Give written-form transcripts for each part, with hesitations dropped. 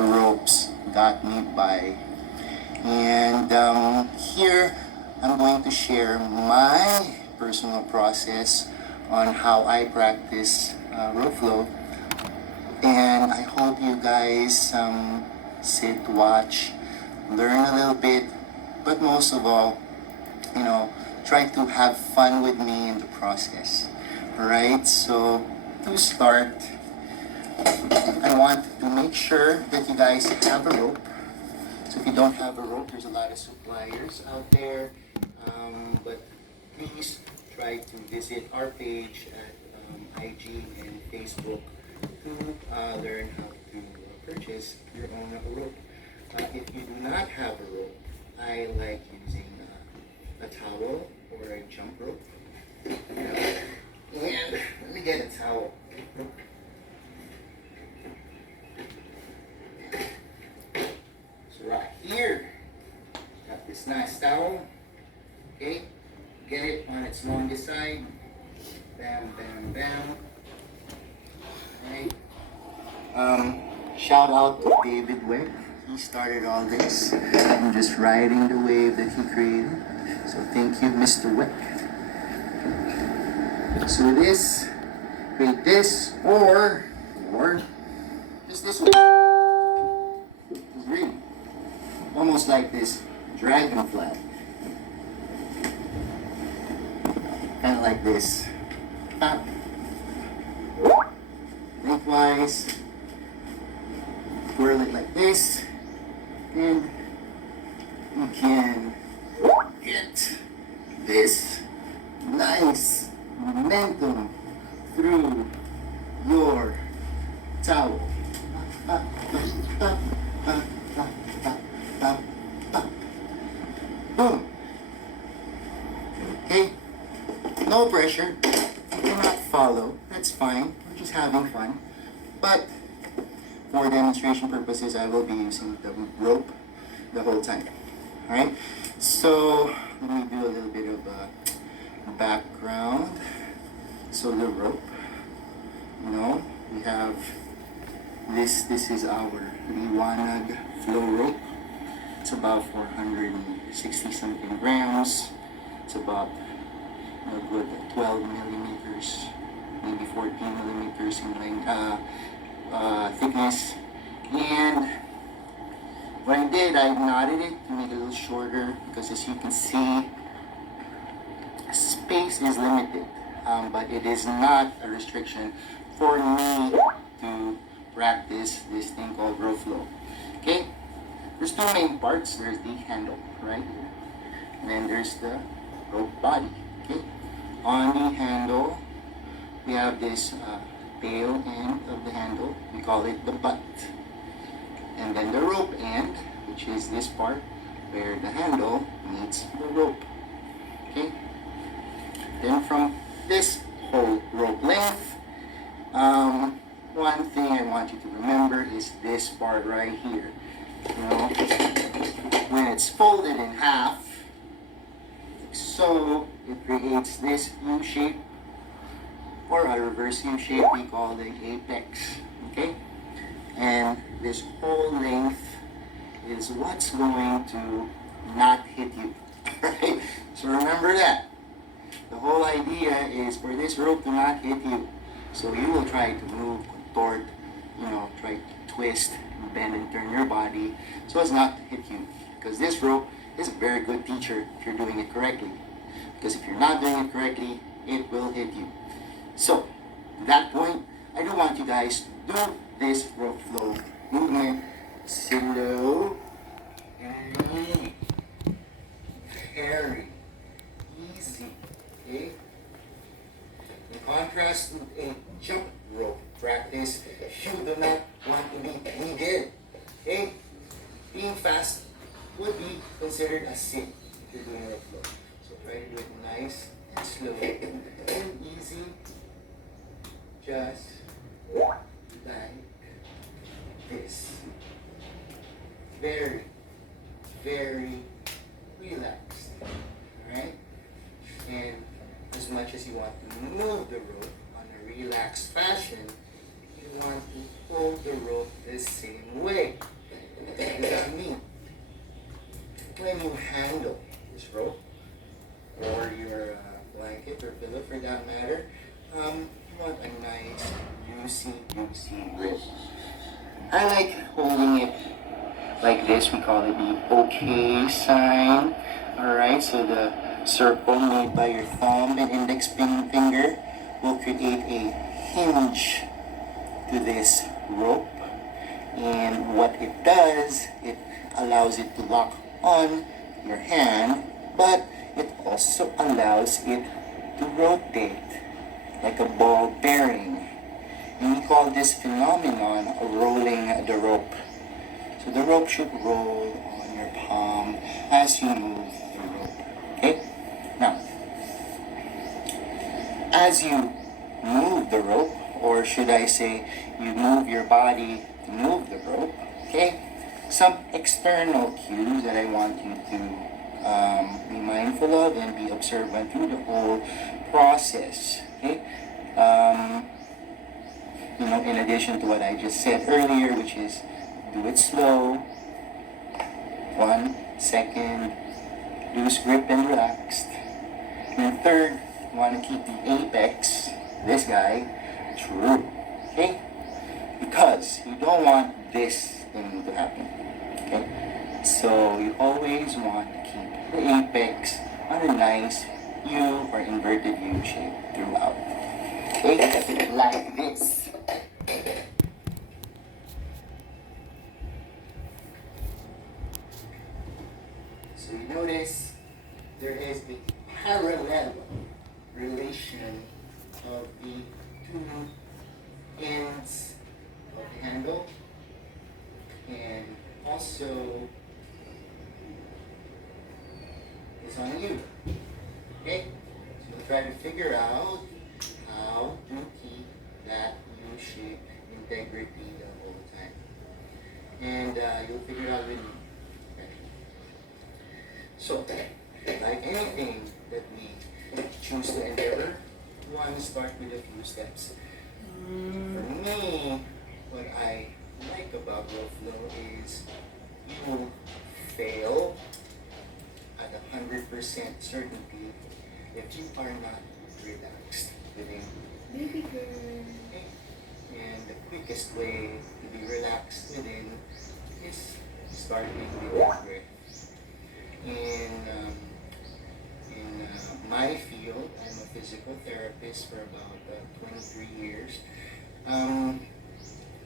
the ropes got me by. And here I'm going to share my personal process on how I practice rope flow. And I hope you guys sit, watch, learn a little bit, but most of all, try to have fun with me in the process. Alright, so to start, I want to make sure that you guys have a rope. So if you don't have a rope, there's a lot of suppliers out there, but please try to visit our page at IG and Facebook to learn how to purchase your own rope. If you do not have a rope, I like using a towel or a jump rope. And let me get a towel. So right here, got this nice towel. Okay, get it on its longest side. Bam, bam, bam. Alright. Shout out to David Webb. He started all this. I'm just riding the wave that he created. So thank you, Mr. Webb. So this, create this, or just this one. It's really almost like this dragonfly. Kind of like this. Lengthwise. Twirl it like this. And you can get this nice momentum through your towel. Boom. Okay, no pressure. You cannot follow, that's fine. We're just having fun. But for demonstration purposes, I will be using the rope the whole time. Alright, so let me do a little bit of background. So the rope, we have this is our liwanag flow rope. It's about 460 something grams. It's about a good 12 millimeters, maybe 14 millimeters in length, thickness. And what I did, I knotted it to make it a little shorter because, as you can see, space is limited, but it is not a restriction for me to practice this thing called rope flow. Okay, there's two main parts. There's the handle right here, and then there's the rope body. Okay, on the handle we have this tail end of the handle. We call it the butt, and then the rope end, which is this part where the handle meets the rope. Okay, then from this whole rope length, one thing I want you to remember is this part right here. When it's folded in half, so it creates this U shape, or a reverse U shape we call the apex. Okay, and this whole length is what's going to not hit you. Right? So remember that. The whole idea is for this rope to not hit you. So you will try to move, contort, try to twist, bend and turn your body so as not to hit you. Because this rope is a very good teacher if you're doing it correctly. Because if you're not doing it correctly, it will hit you. So, to that point, I do want you guys to do this rope flow movement slow and very easy. Okay? In contrast to a jump rope practice, you do not want to be needed. Okay? Being fast would be considered a sin if you're doing rope flow. So try to do it nice and slow and easy. Just like this. Very, very relaxed. Alright? And as much as you want to move the rope on a relaxed fashion, you want to hold the rope the same way. you handle this rope, or your blanket or pillow for that matter, you want a nice, juicy grip. I like holding it like this. We call it the OK sign. Alright, so the circle made by your thumb and index finger will create a hinge to this rope. And what it does, it allows it to lock on your hand, but it also allows it to rotate like a ball bearing. And we call this phenomenon rolling the rope. So the rope should roll on your palm as you move the rope. Okay? Now, as you move the rope, or should I say, you move your body to move the rope, okay? Some external cues that I want you to be mindful of and be observant through the whole process, okay? In addition to what I just said earlier, which is do it slow, 1 second, loose grip and relaxed. And third, you want to keep the apex, this guy, true, okay? Because you don't want this thing to happen, okay? So you always want to keep the apex on a nice U or inverted U shape throughout. Okay, like this. So you notice there is a parallel relation of the two ends of the handle, and also is on you. Okay? So we'll try to figure out how to keep that U-shape integrity the whole time. And you'll figure it out with me. Okay. So, like anything that we choose to endeavor, we want to start with a few steps. For me, what I like about Ropeflow is you will fail at 100% certainty if you are not relaxed within. Baby girl. Okay. And the quickest way to be relaxed within is starting with your breath. In my field, I'm a physical therapist for about 23 years.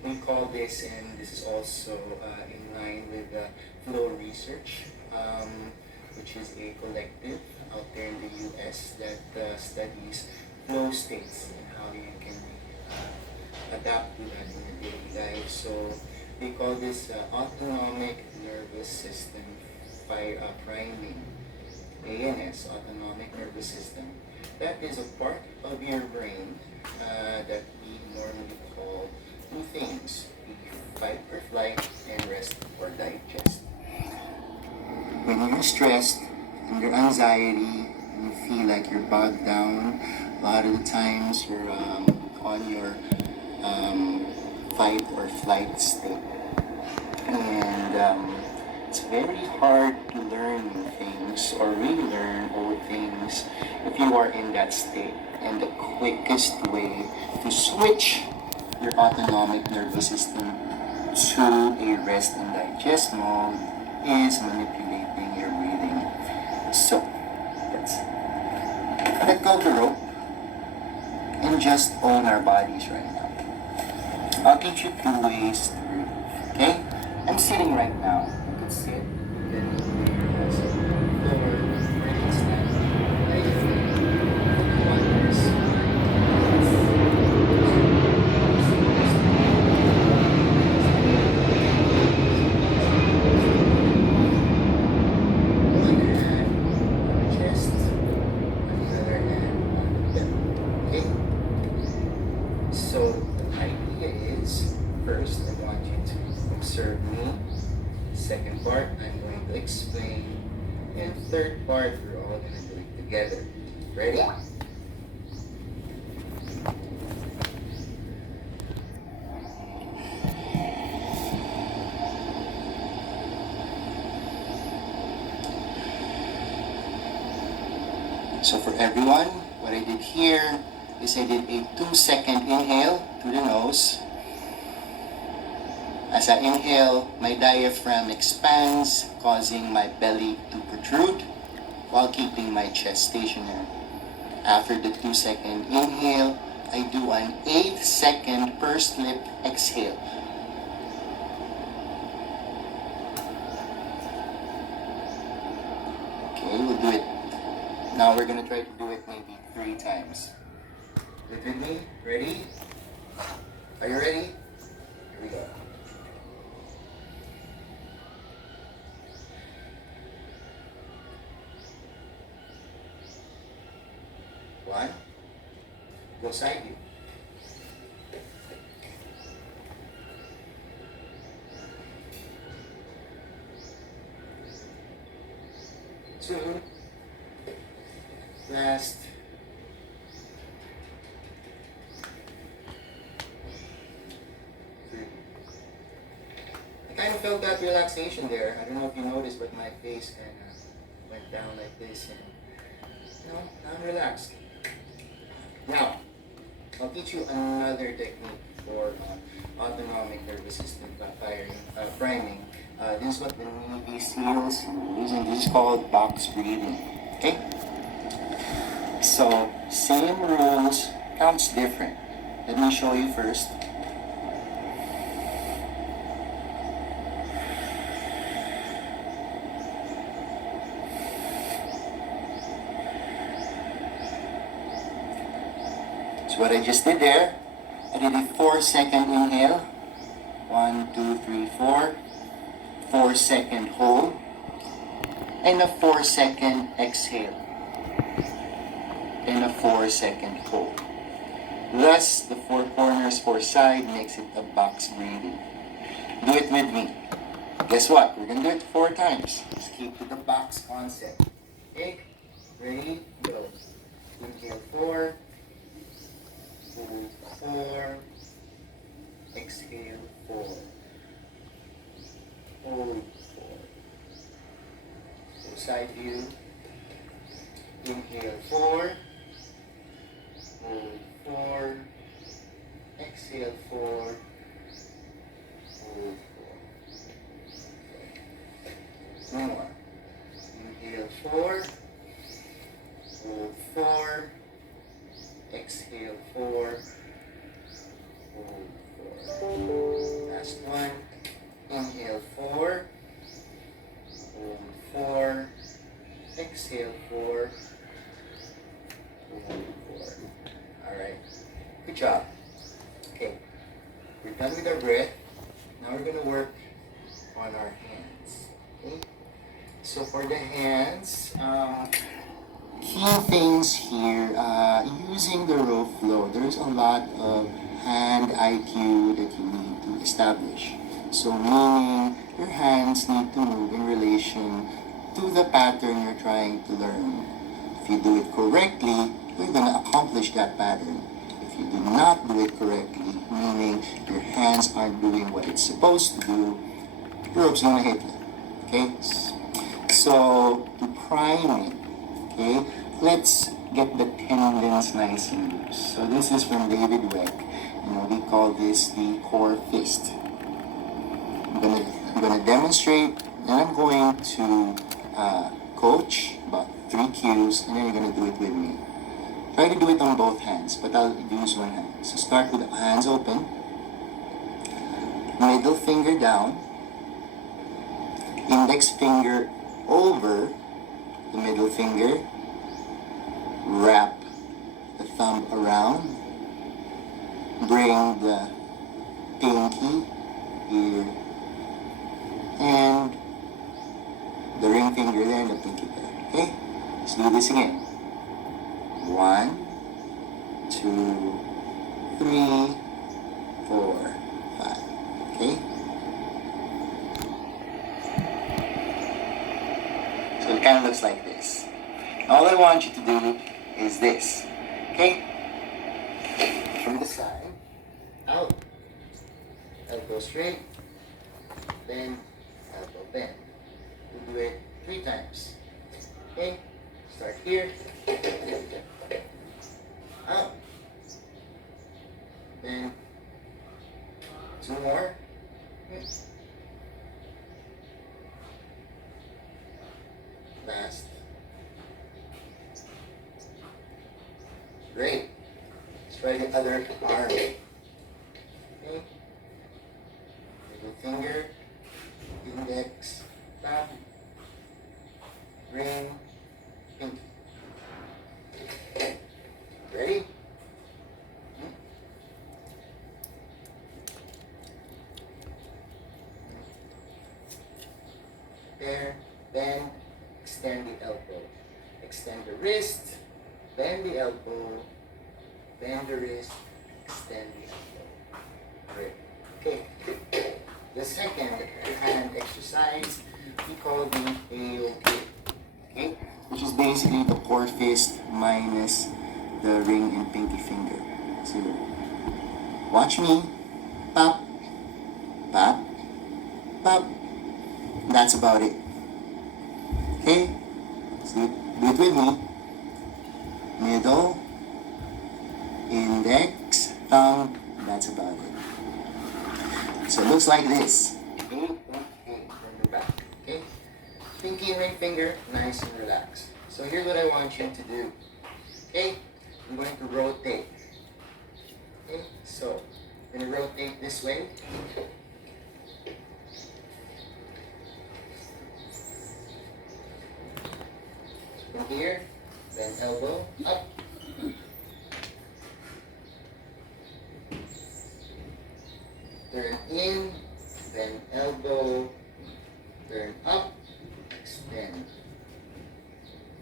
We call this, and this is also in line with flow research, which is a collective out there in the US that studies flow states and how you can adapt to that in your daily life. So we call this autonomic nervous system priming, ANS, autonomic nervous system. That is a part of your brain that we normally call two things: fight or flight and rest or digest. When you're stressed, under anxiety, you feel like you're bogged down, a lot of the times you're on your fight or flight state. And it's very hard to learn new things or relearn old things if you are in that state. And the quickest way to switch your autonomic nervous system to a rest and digest mode is manipulating your breathing. So, let's let go of the rope and just own our bodies right now. I'll teach you 2 ways to breathe, okay? I'm sitting right now. You can sit, you can lay your hands on the floor, or you can stand. How do you feel? You want this? One hand on the chest, another hand on the hip, okay? So the idea is, first I want you to observe me. Second part, I'm going to explain. And third part, we're all going to do it together. Ready? So for everyone, what I did here is I did a 2-second inhale through the nose. As I inhale, my diaphragm expands, causing my belly to protrude while keeping my chest stationary. After the 2-second inhale, I do an 8-second pursed lip exhale. Okay, we'll do it. Now we're gonna try to do it maybe 3 times. With me? Ready? Are you ready? Here we go. One. Go side view. Two. Last. Three. I kind of felt that relaxation there. I don't know if you noticed, but my face kind of went down like this, and I'm relaxed. Now, I'll teach you another technique for autonomic nervous system priming. This is what the Navy SEALs use, and this is called box breathing. Okay? So, same rules, counts different. Let me show you first. So what I just did there, I did a 4-second inhale. 1, 2, 3, 4. 4-second hold. And a 4-second exhale. And a 4-second hold. Thus, the 4 corners, 4 side makes it a box breathing. Do it with me. Guess what? We're going to do it 4 times. Just keep to the box concept. Okay? Ready? Go. Inhale 4. Hold 4. Exhale 4. Hold 4. So side view. Inhale 4. Hold 4. Exhale 4. Hold 4. One more. Inhale 4. Hold 4. Exhale 4. Hold 4. Last one. Inhale 4. Hold 4. Exhale 4. Hold 4. Alright. Good job. Okay. We're done with our breath. Now we're going to work on our hands. Okay? So for the hands, key things here, using the Ropeflow, there's a lot of hand IQ that you need to establish. So meaning, your hands need to move in relation to the pattern you're trying to learn. If you do it correctly, you're going to accomplish that pattern. If you do not do it correctly, meaning your hands aren't doing what it's supposed to do, your rope's going to hit you. Okay? So, to prime it, okay, let's get the tendons nice and loose. So this is from David Weck. We call this the core fist. I'm gonna demonstrate, and I'm going to coach about 3 cues, and then you're gonna do it with me. Try to do it on both hands, but I'll use one hand. So start with the hands open, middle finger down, index finger over the middle finger, wrap the thumb around, bring the pinky here, and the ring finger there and the pinky there. Okay? Let's do this again. 1, 2, 3, 4, 5. Okay? So it kind of looks like this. All I want you to do is this. Okay? From the side, out. Elbow straight, then elbow bend. We'll do it 3 times. Okay? Start here. Up. Then 2 more. Last. Great. Let's try the other arm. Okay. Middle finger, index, thumb, ring, pinky. Ready? There, bend, extend the elbow. Extend the wrist, bend the elbow, bend the wrist, extend the elbow. Great. Okay. The second hand exercise we call the AOK. Okay? Which is basically the core fist minus the ring and pinky finger. So watch me. Pop, pop, pop. That's about it. Okay? So do it with me. Middle, index, thumb. That's about it. So it looks like this. Okay, then you're back. Okay? Pinky and ring finger, nice and relaxed. So here's what I want you to do. Okay? I'm going to rotate. Okay? So, I'm going to rotate this way. From here, then elbow up. Turn in, then elbow, turn up, extend.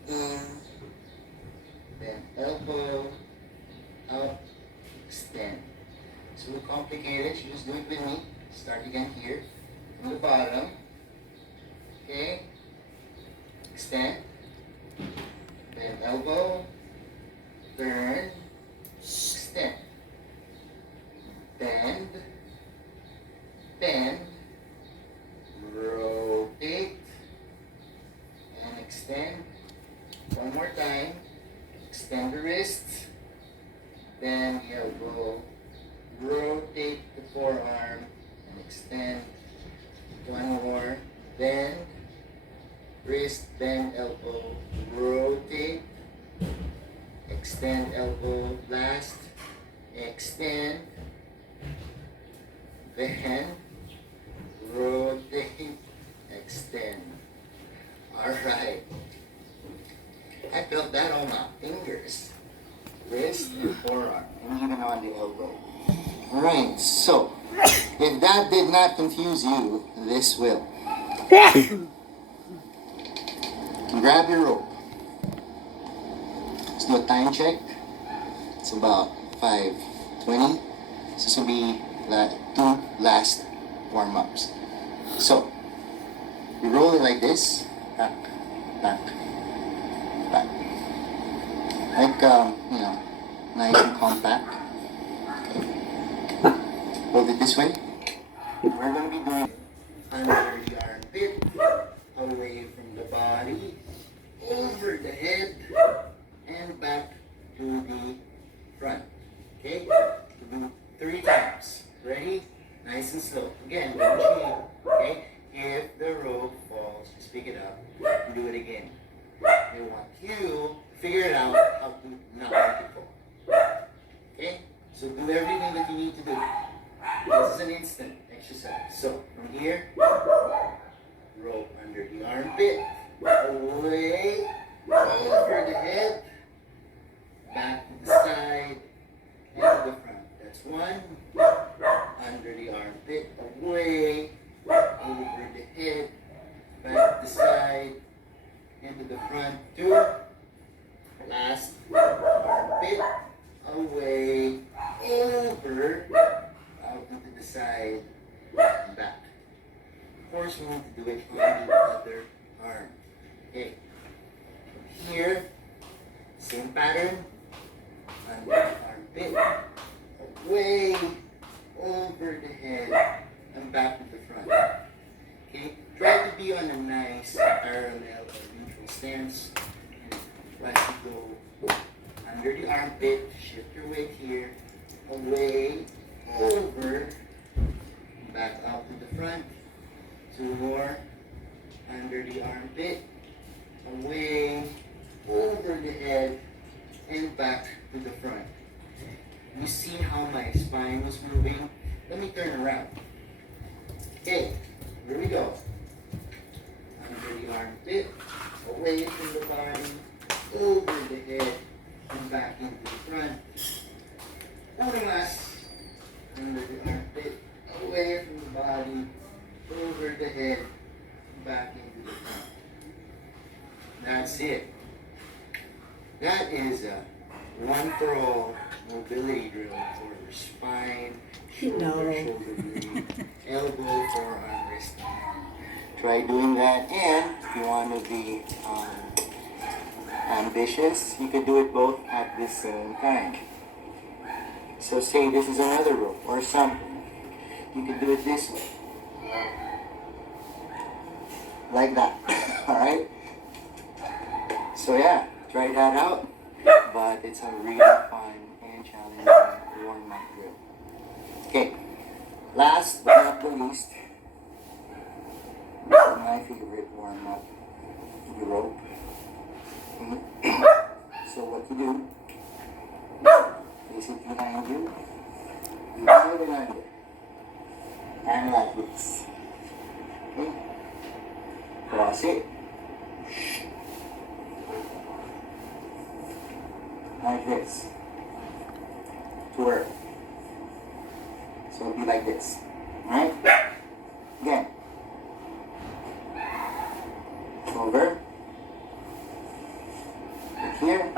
In, then elbow, up, extend. It's a little complicated, you just do it with me. Start again here, from the bottom. Okay, extend. Then elbow, turn, extend, bend, bend, rotate, and extend. One more time. Extend the wrist, bend the elbow, rotate the forearm, and extend. One more. Bend, wrist, bend, elbow, rotate, extend elbow, last, extend, bend, rotate, extend. Alright. I felt that on my fingers, wrist and forearm, and even on the elbow. Alright, so, if that did not confuse you, this will. Grab your rope. Let's do a time check. It's about 5:20. So this will be the 2 last warm-ups. So, you roll it like this. Back, back, back. Like, nice and compact. Okay. Hold it this way. We're going to be doing under the armpit, away from the body, over the head, and back to the front. Okay? We'll do 3 times. Ready? Nice and slow. Again, don't cheat. Okay? If the rope falls, just pick it up and do it again. I want you to figure it out how to not let it fall. Okay? So do everything that you need to do. This is an instant exercise. So from here, rope under the armpit, away, over the head, back to the side, and to the front. That's 1. Under the armpit, away, over the head, back to the side, and to the front. 2. Last, armpit, away, over, out into the side, and back. Of course, we need to do it on the other arm. Okay. From here, same pattern. Under the armpit, away, over the head, and back to the front. Okay. Try to be on a nice parallel or neutral stance. Let it go under the armpit. Shift your weight here. Away, over, back up to the front. 2 more. Under the armpit. Away, over the head, and back to the front. You see how my spine was moving? Let me turn around. Okay, here we go. Under the armpit, away from the body, over the head, and back into the front. Una más. Under the armpit, away from the body, over the head, back into the front. That's it. That is a one-for-all mobility drill for your spine, shoulder, shoulder blade, elbow, forearm, wrist, and arm. Try doing that, and if you want to be ambitious, you could do it both at the same time. So say this is another rope or something. You could do it this way. Like that. Alright? So yeah, try that out. But it's a really fun and challenging warm-up drill. Okay, last but not the least, my favorite warm-up, the rope. So what you do, place it behind you, you pull it under, and like this. Okay, cross it. Like this. Twirl. So it'll be like this. Alright? Again. Over. Look here.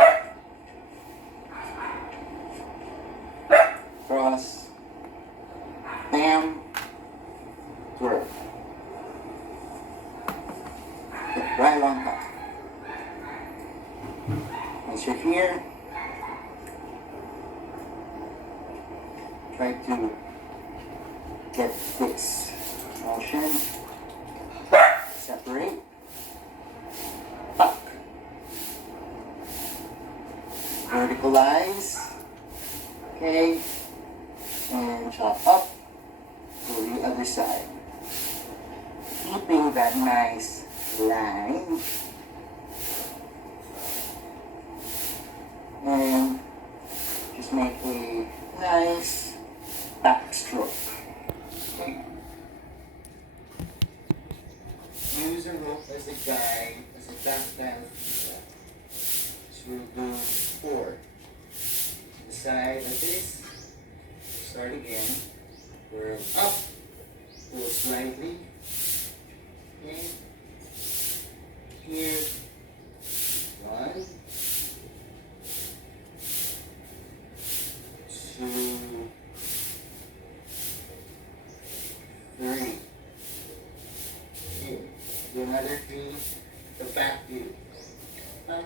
Cross. Bam. Twirl. Right on top. Once you're here, try to get this motion, separate, up, verticalize, okay, and chop up to the other side, keeping that nice line, and just make a nice backstroke. Okay. Use a rope as a guide, as a backbend. So we'll do 4. The side like this. Start again. We're up. Pull slightly. Okay. Here. 1. 2. 3. Okay. Do another 3. The back view. Up.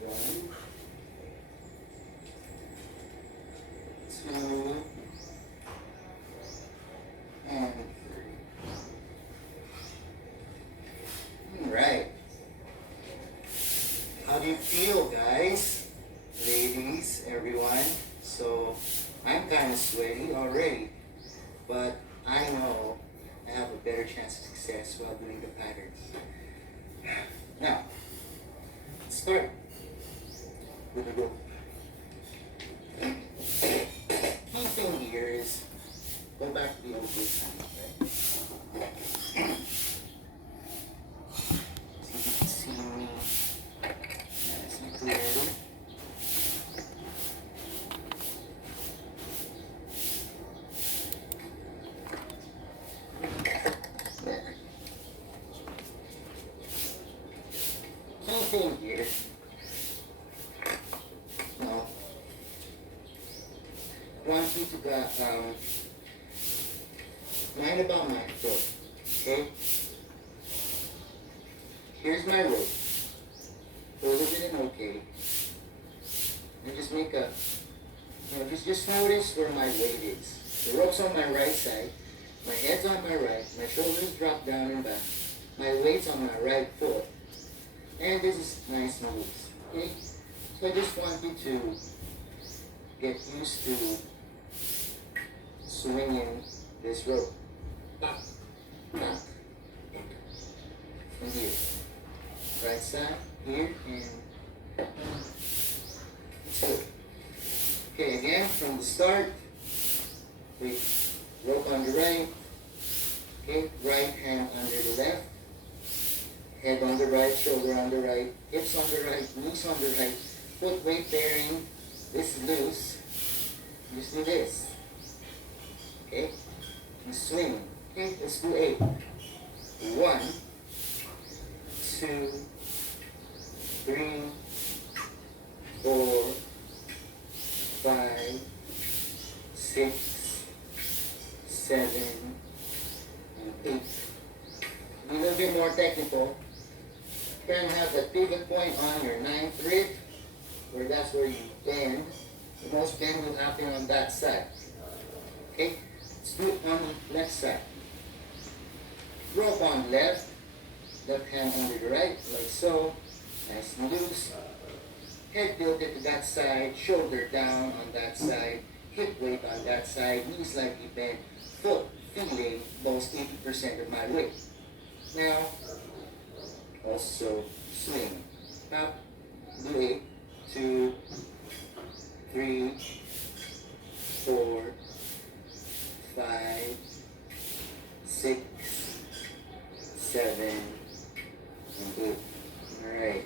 1. 2. And 3. Alright. How do you feel, guys? Ladies, everyone. So, I'm kind of sweaty already, but I know I have a better chance of success while doing the patterns. Now, let's start with the rope. Key thing here is go back to the old baseline, right? So you can see me nice and clearly. Thing here. Now, I want you to mind about my throat. Okay? Here's my rope. Hold it in okay. And just make a, just notice where my weight is. The rope's on my right side. My head's on my right. My shoulders drop down and back. My weight's on my right foot. And this is nice and loose. Okay? So I just want you to get used to swinging this rope. Back, back, and here. Right side, here, and two. Okay, again, from the start, we rope on the right, okay, right hand under the left, head on the right, shoulder on the right, hips on the right, knees on the right, foot weight bearing, this loose, just do this, okay, and swing, okay, let's do 8, 1, 2, 3, 4, 5, 6, 7, and 8. A little bit more technical. You can have the pivot point on your 9th rib, where that's where you bend. The most bend will happen on that side. Okay? Let's do it on the left side. Rope on left hand under the right, like so. Nice and loose. Head tilted to that side, shoulder down on that side, hip weight on that side, knees slightly bent, foot feeling most 80% of my weight. Now, also swing. Up, do 8, 2, 3, 4, 5, 6, 7, and 8. Alright.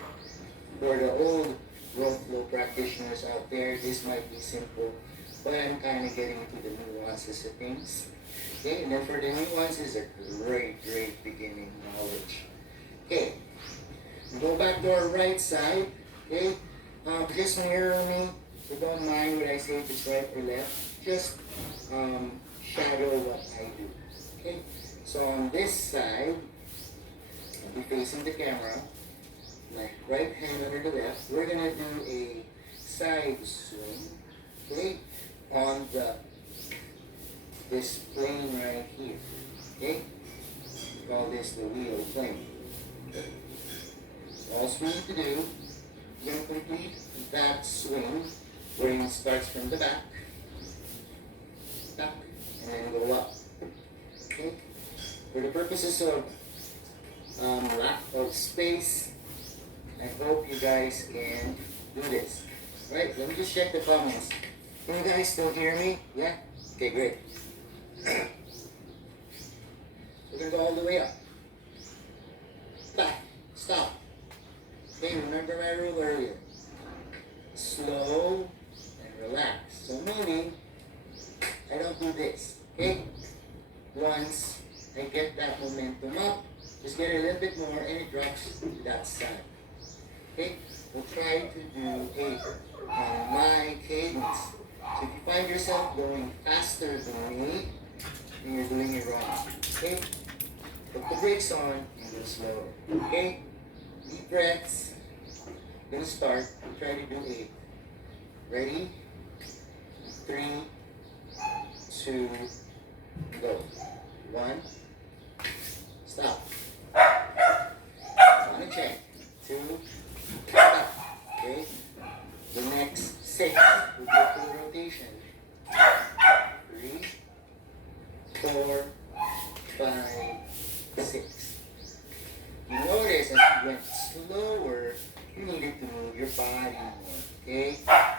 For the old Ropeflow practitioners out there, this might be simple, but I'm kind of getting into the nuances of things. Okay, and then for the nuances, a great beginning knowledge. Okay, go back to our right side. Okay, just mirror me, so don't mind what I say if it's right or left. Just shadow what I do. Okay, so on this side, I'll be facing the camera. My right hand under the left, we're gonna do a side swing, okay, on this plane right here, okay? We call this the wheel plane. All we need to do, we're gonna complete that swing where it starts from the back, and then go up, okay? For the purposes of lack of space, I hope you guys can do this. Right, let me just check the comments. Can you guys still hear me? Yeah? Okay, great. We're going to go all the way up. Back. Stop. Okay, remember my rule earlier. Slow and relax. So meaning, I don't do this. Okay? Once I get that momentum up, just get a little bit more and it drops to that side. Okay, we'll try to do 8 on my cadence. So if you find yourself going faster than me, then you're doing it wrong. Okay, put the brakes on and go slow. Okay, deep breaths. I'm gonna start. We'll try to do 8. Ready? 3, 2, go. 1. Stop. On a check. 2. Okay, the next 6 will be a full rotation. 3, 4, 5, 6. You notice as you went slower, you needed to move your body more. Okay,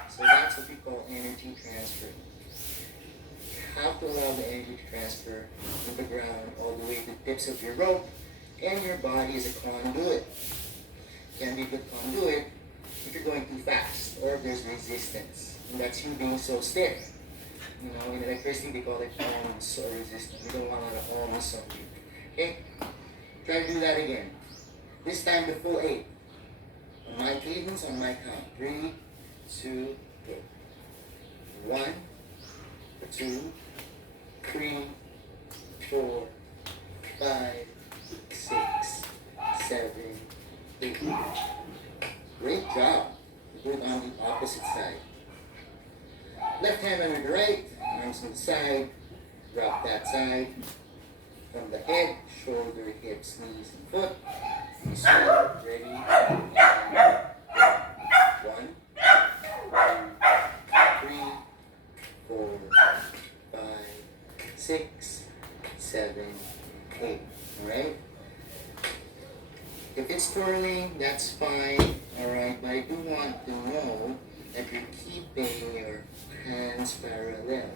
so that's what we call energy transfer. You have to allow the energy to transfer from the ground all the way to the tips of your rope, and your body is a conduit. Can be a good conduit if you're going too fast or if there's resistance. And that's you being so stiff. You know, in electricity they call it ohms or resistance. We don't want a lot of ohms on you. Okay? Try to do that again. This time the full 8. On my cadence, on my count. 3, 2, go. 1, 2, 3, 4, 5, 6, 7, 8. Great job. Do it on the opposite side. Left hand under the right, arms to the side, drop that side, from the head, shoulder, hips, knees, and foot. You swing, ready, and 1, 2, 3, 4, 5, 6, 7, 8. Alright? If it's twirling, that's fine. Alright, but I do want to know that you're keeping your hands parallel.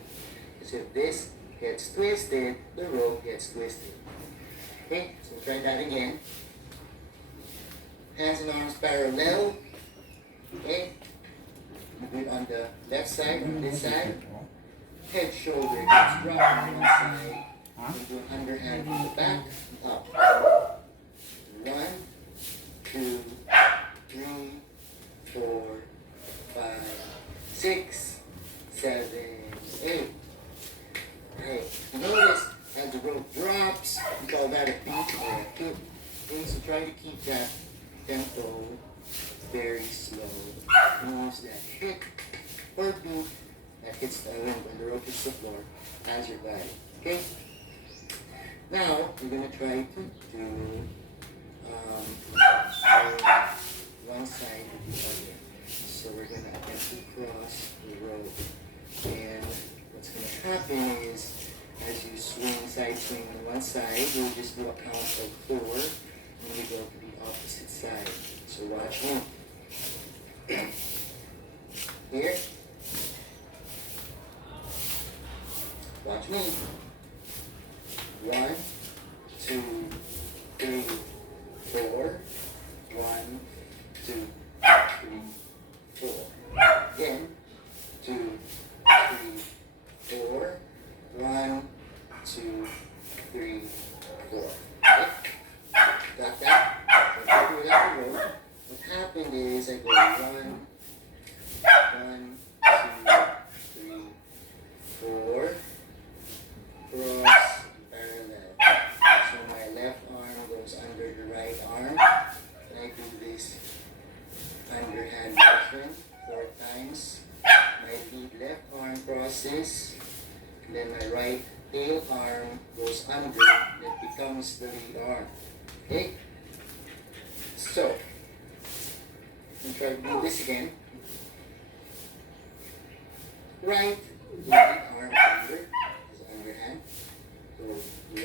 Because if this gets twisted, the rope gets twisted. Okay, so try that again. Hands and arms parallel. Okay, you do it on the left side, on this side. Head, shoulder, hips drop on one side. You do an underhand from the back, up. 1, 2, 3, 4, 5, 6, 7, 8. Alright, notice as the rope drops, we call that a beat or a kick. Okay, so try to keep that tempo very slow. Moves that kick or beat that hits the when the rope hits the floor as your body. Okay? Now, we're going to try to do one side to the other. So we're going to attempt to cross the rope. And what's going to happen is, as you swing, side swing on one side, you'll just do a count of 4, and you go to the opposite side. So watch me. Here. Watch me. 1, 2, 3, 4. 1, 2, 3, 4. Again. 2, 3, 4. 1, 2, 3, 4. Okay? Got that? So without the rope, what happened is I go 1, 2, 3, 4. Cross, parallel. So my left arm goes under the right arm. And I do this underhand motion 4 times. My lead left arm crosses. And then my right tail arm goes under. That becomes the lead arm. Okay? So, I'm trying to do this again. Right lead arm under. Underhand. So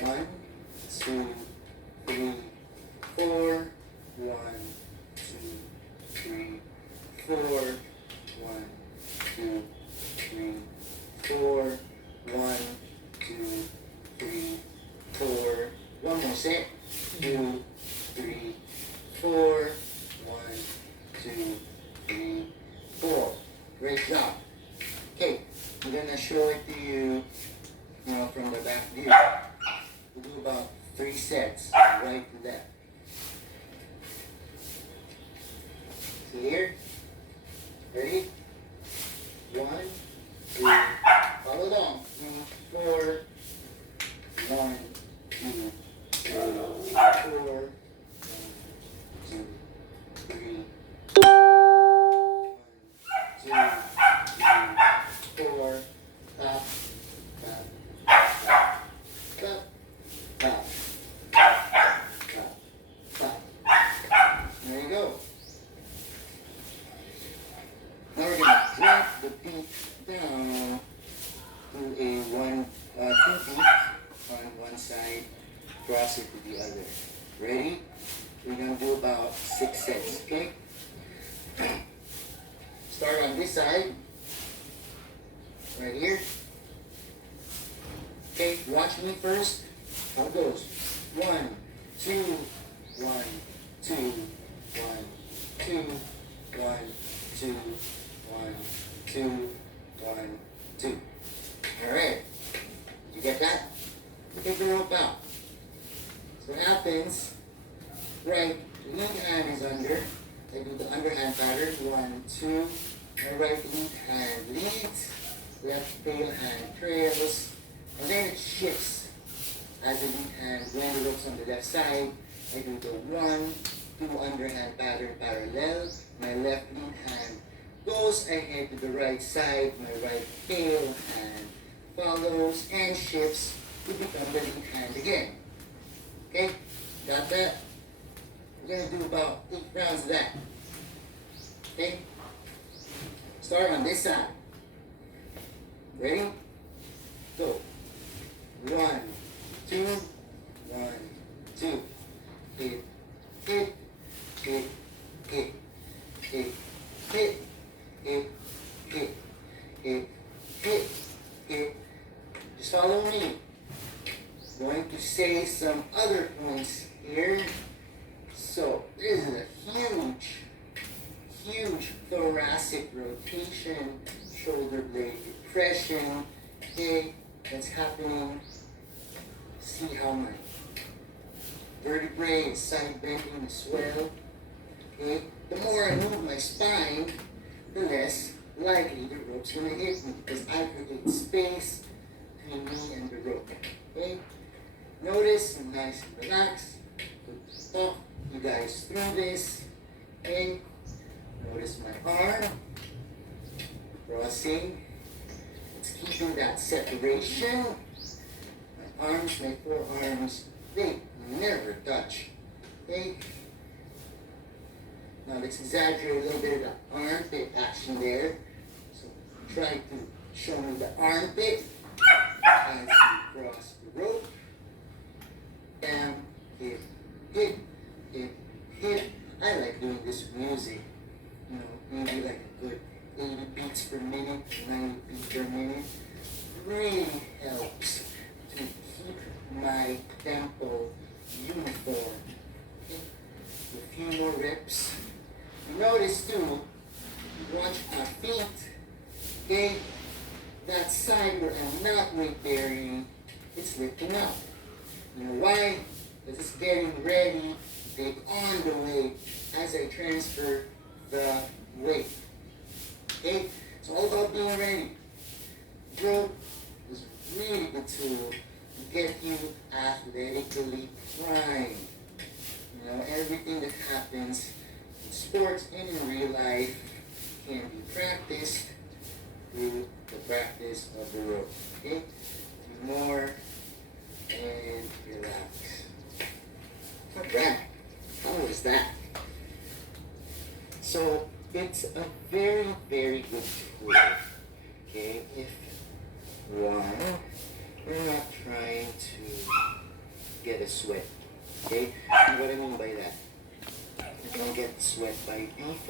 1, 2, 3, 4. 1, 2, 3, 4. 1, 2, 3, 4. 1, 2, 3, 4. One more set. 2, 3, 4. 1, 2, 3, 4. Great job. Okay, I'm gonna show it to you. From the back view. We'll do about 3 sets, right to left. See here? Ready? 1, 2, follow along. 4, 1, 2, 3, 4, 1, 2, 3, 1, 2, 3, 4, up. There you go. Now we're going to drop the beat down to a 2 beat on one side, cross it to the other. Ready? We're going to do about 6 sets, okay? Start on this side, right here. Okay, watch me first. How it goes. 1, 2, 1, 2, 1, 2, 1, 2, 1, 2, 1, 2. Alright. Did you get that? Take the rope out. So what happens, right lead hand is under. I do the underhand pattern. 1, 2. My right lead hand leads. Left tail hand trails. And then it shifts as the lead hand. When the rope's on the left side, I do the 1, 2 underhand pattern parallel. My left lead hand goes ahead to the right side. My right tail hand follows and shifts to become the lead hand again. Got that? We're gonna do about 8 rounds of that. Okay? Start on this side. Ready? Go. 1, 2, 1, 2. Hit, hit, hit, hit, hit, hit, hit, hit, hit, hit, hit. Just follow me. I'm going to say some other points here. So this is a huge thoracic rotation, shoulder blade depression. Okay, that's happening. See how my vertebrae is side bending as well. Okay, the more I move my spine, the less likely the rope's gonna hit me because I create space between me and the rope. Okay, notice I'm nice and relaxed. Talk you guys through this. Okay, notice my arm crossing. It's keeping that separation. My arms, my forearms, they never touch. Okay? Now let's exaggerate a little bit of the armpit action there. So try to show me the armpit as you cross the rope. Down, hit, hit, hit, hit. I like doing this with music. You know, maybe like a good 80 beats per minute, 90 beats per minute. Really helps to keep my tempo uniform. Okay? A few more reps. Notice too, watch my feet. Okay? That side where I'm not weight bearing, it's lifting up. You know why? Because it's getting ready to take on the weight as I transfer the weight. Okay? It's all about being ready. Drill is a really good tool to get you athletically primed. You know, everything that happens in sports and in real life can be practiced through the practice of the rope. Okay? More and relax. Alright, how was that? So it's a very good tool. Okay, if one, you're not trying to get a sweat. Okay, and what I mean by that, you're gonna get sweat by default.